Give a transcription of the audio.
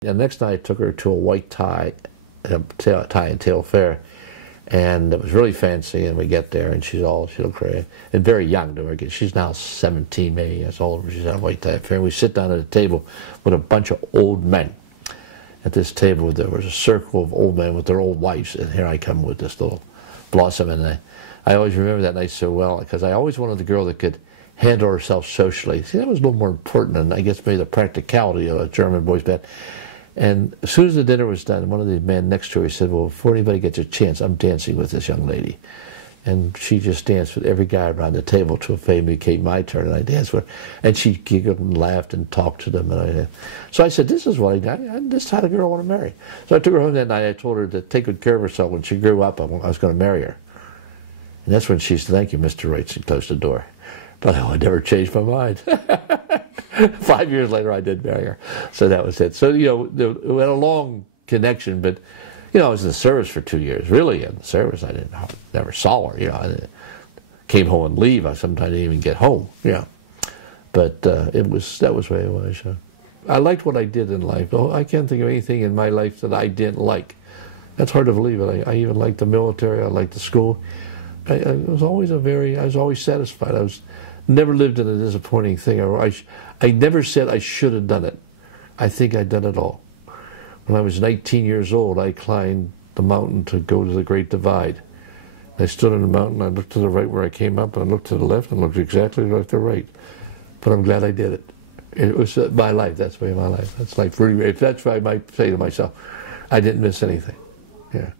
The next night I took her to a white tie, tie and tail fair, and it was really fancy. And we get there, and she looked great and very young to her. She's now 17, maybe that's older. She's at a white tie fair. And we sit down at a table with a bunch of old men. At this table, there was a circle of old men with their old wives, and here I come with this little blossom. And I always remember that night so well because I always wanted the girl that could handle herself socially. See, that was a little more important than, I guess, maybe the practicality of a German boys' band. And as soon as the dinner was done, one of the men next to her said, well, before anybody gets a chance, I'm dancing with this young lady. And she just danced with every guy around the table till it finally became my turn, and I danced with her. And she giggled and laughed and talked to them. So I said, this is what this is how the girl I want to marry. So I took her home that night. I told her to take good care of herself. When she grew up, I was going to marry her. And that's when she said, thank you, Mr. Wright, and closed the door. But I never changed my mind. 5 years later, I did marry her. So that was it. So, we had a long connection, but, I was in the service for 2 years. Really in the service. I never saw her. I came home and leave. I sometimes didn't even get home. But that was the way it was. I liked what I did in life. Oh, I can't think of anything in my life that I didn't like. That's hard to believe. I even liked the military. I liked the school. I was always satisfied. I never lived in a disappointing thing. I never said I should have done it. I think I'd done it all. When I was 19 years old, I climbed the mountain to go to the Great Divide. I stood on the mountain, I looked to the right where I came up, and I looked to the left, and looked exactly like the right. But I'm glad I did it. It was my life. That's the way of my life. That's like really. That's what I might say to myself. I didn't miss anything. Yeah.